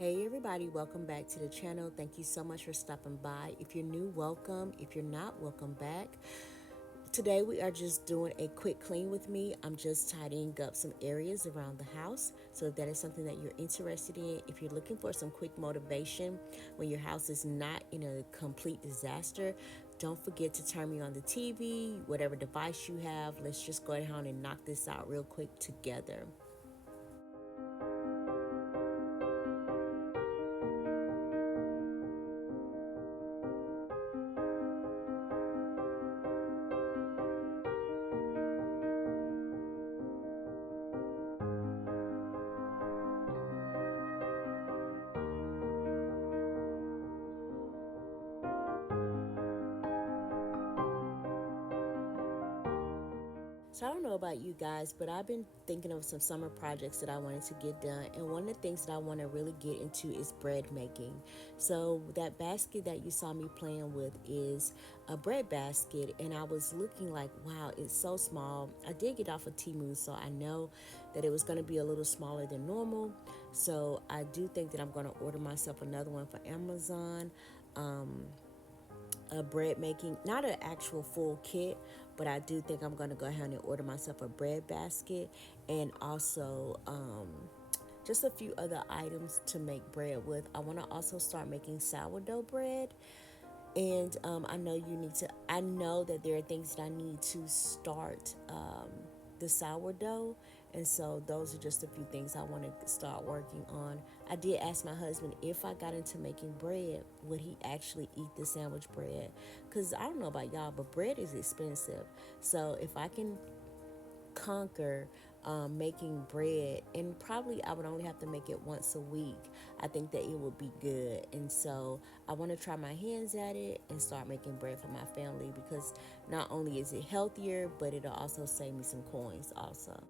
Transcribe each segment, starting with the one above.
Hey everybody, welcome back to the channel. Thank you so much for stopping by. If you're new, welcome. If you're not, welcome back. Today we are just doing a quick clean with me. I'm just tidying up some areas around the house. So if that is something that you're interested in, if you're looking for some quick motivation when your house is not in a complete disaster, don't forget to turn me on the TV, whatever device you have. Let's just go ahead and knock this out real quick together. So I don't know about you guys, but I've been thinking of some summer projects that I wanted to get done. And one of the things that I want to really get into is bread making. So that basket that you saw me playing with is a bread basket. And I was looking like, wow, it's so small. I did get off of Temu, so I know that it was going to be a little smaller than normal. So I do think that I'm going to order myself another one for Amazon. A bread making, not an actual full kit, but I do think I'm going to go ahead and order myself a bread basket and also just a few other items to make bread with. I want to also start making sourdough bread. And I know that there are things that I need to start the sourdough. And so those are just a few things I want to start working on. I did ask my husband if I got into making bread, would he actually eat the sandwich bread? Because I don't know about y'all, but bread is expensive. So if I can conquer making bread, and probably I would only have to make it once a week, I think that it would be good. And so I want to try my hands at it and start making bread for my family, because not only is it healthier, but it'll also save me some coins also.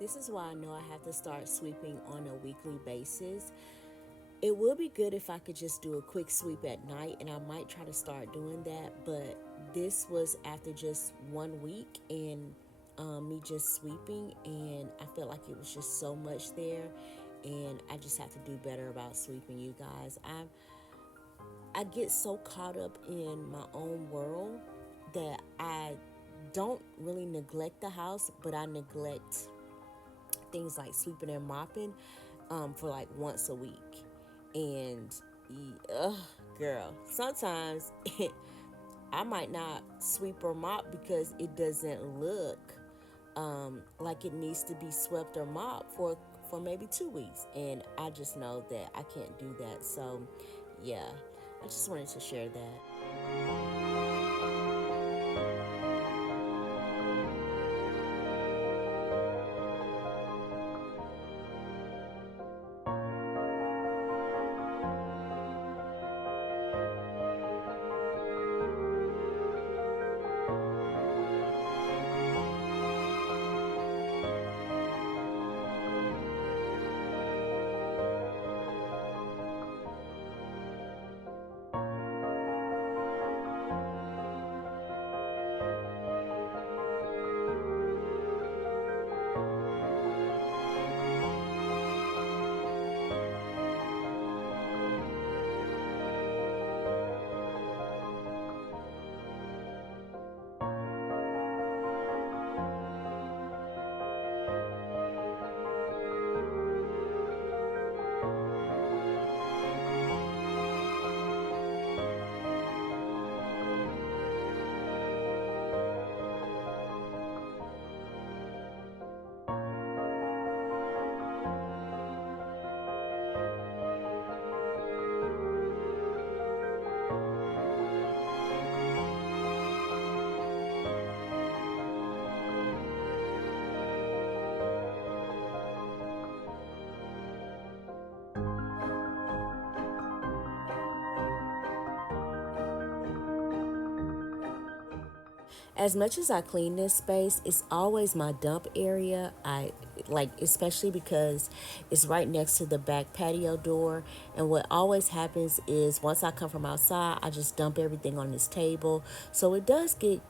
This is why I know I have to start sweeping on a weekly basis. It would be good if I could just do a quick sweep at night, and I might try to start doing that. But this was after just 1 week and me just sweeping, and I felt like it was just so much there, and I just have to do better about sweeping, you guys. I get so caught up in my own world that I don't really neglect the house, but I neglect things like sweeping and mopping for like once a week. And girl, sometimes I might not sweep or mop because it doesn't look like it needs to be swept or mopped for maybe 2 weeks, and I just know that I can't do that. So, yeah, I just wanted to share that. As much as I clean this space, it's always my dump area. I like, especially because it's right next to the back patio door. And what always happens is once I come from outside, I just dump everything on this table. So it does get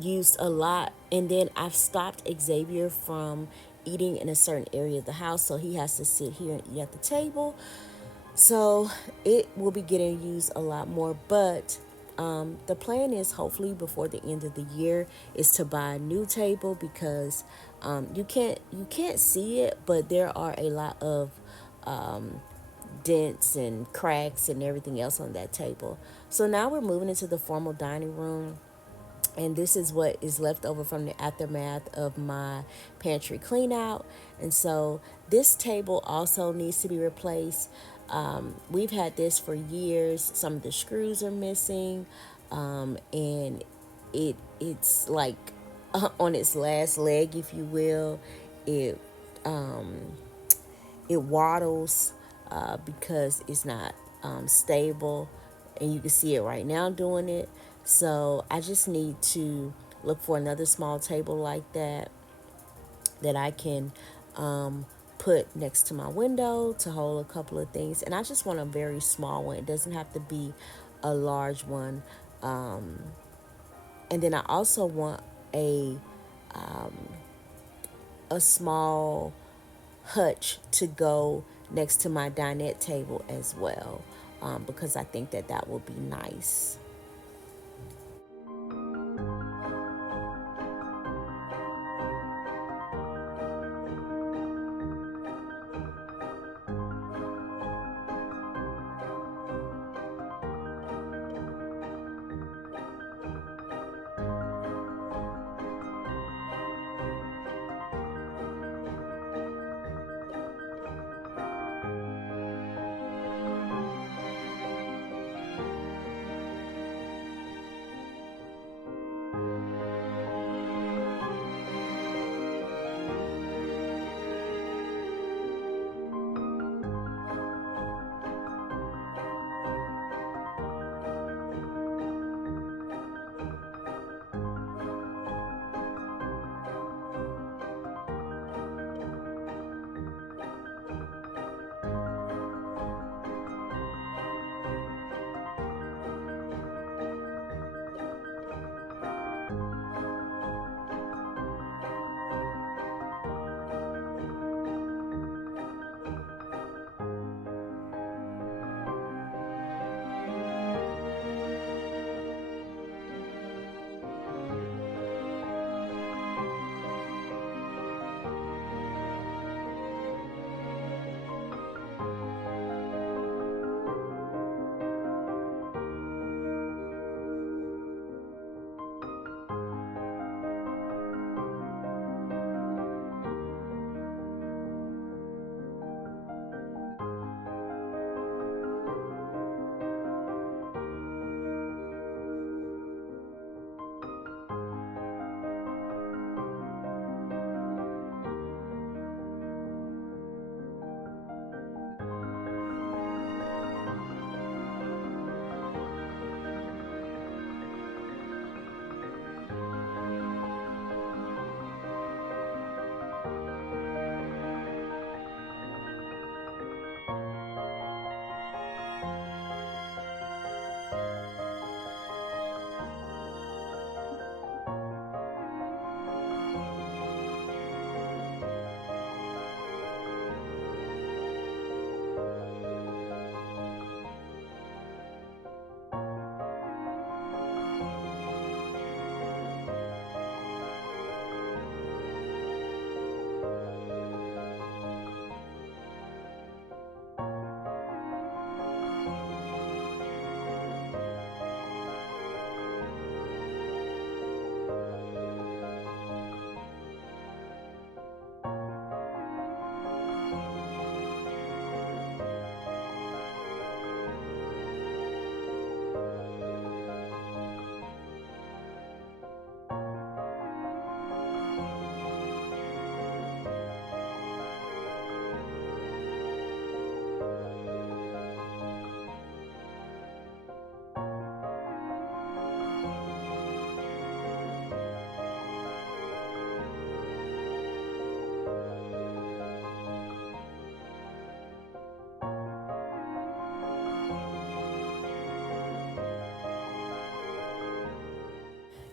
used a lot. And then I've stopped Xavier from eating in a certain area of the house. So he has to sit here and eat at the table. So it will be getting used a lot more, but the plan is hopefully before the end of the year is to buy a new table because you can't see it, but there are a lot of dents and cracks and everything else on that table. So now we're moving into the formal dining room, and this is what is left over from the aftermath of my pantry clean out. And so this table also needs to be replaced. We've had this for years. Some of the screws are missing, and it's like on its last leg, if you will. It it waddles because it's not stable, and you can see it right now doing it. So I just need to look for another small table like that I can put next to my window to hold a couple of things. And I just want a very small one. It doesn't have to be a large one. And then I also want a small hutch to go next to my dinette table as well, because I think that that will be nice.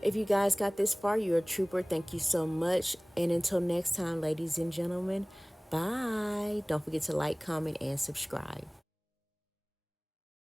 If you guys got this far, you're a trooper. Thank you so much. And until next time, ladies and gentlemen, bye. Don't forget to like, comment, and subscribe.